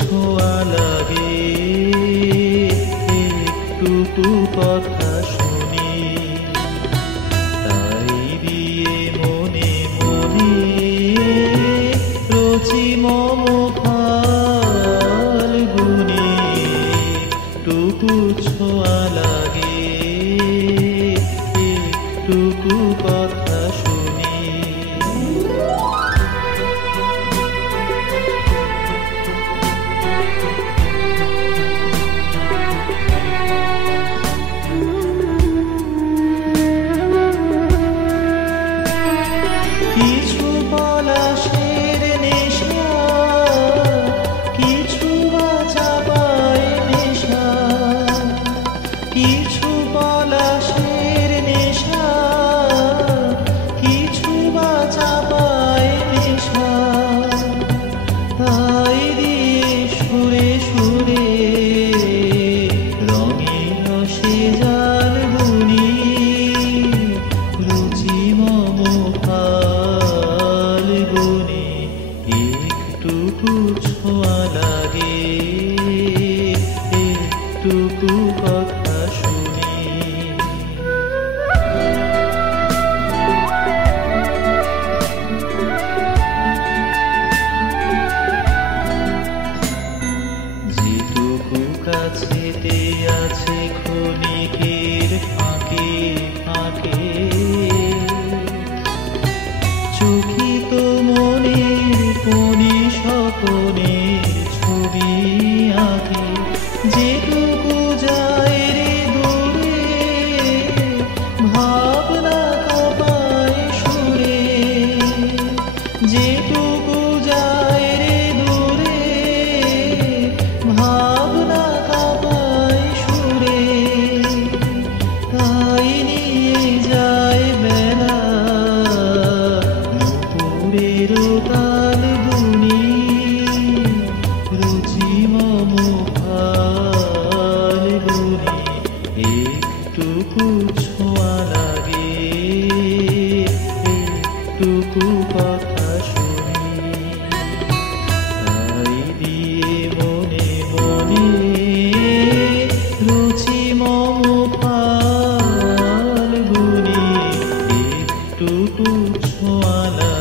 ছোঁয়া লাগে, একটুকু কথা শুনি, তাই দিয়ে মনে মনে রচি মম ফাল্গুনি। একটুকু ছোঁয়া লাগে, একটুকু কথা শুনি। কিছু পলাশের নেশা, কিছু বা চাপায় নেশা, কিছু পলাশের নেশা, কিছু বা চাপায় নেশা, তাই দিয়ে সুরে সুরে রঙে রসে জাল বুনি। রুচি মম ফাল্গুনি, একটুকু ছোঁয়া লাগে, একটুকু কথা শুনি। যেটুকু কাছেতে আছে ক্ষণিকের ফাঁকে ফাঁকে, চকিত মনের কোণে স্বপনের ছবি আঁকে। যেটুকু যায় রে দূরে, ভাবনা কাঁপায় সুরে, যেটুকু যায় রে দূরে, ভাবনা কাঁপায় সুরে, তাই নিয়ে যায় বেলা নুপুরের তাল বুনি। রুচি মম ফাল্গুনি, একটুকু ছোঁয়া লাগে, একটুকু কথা শুনি, তাই দিয়ে মনে মনে রুচি মম ফাল্গুনি, একটুকু ছোঁয়া লাগে।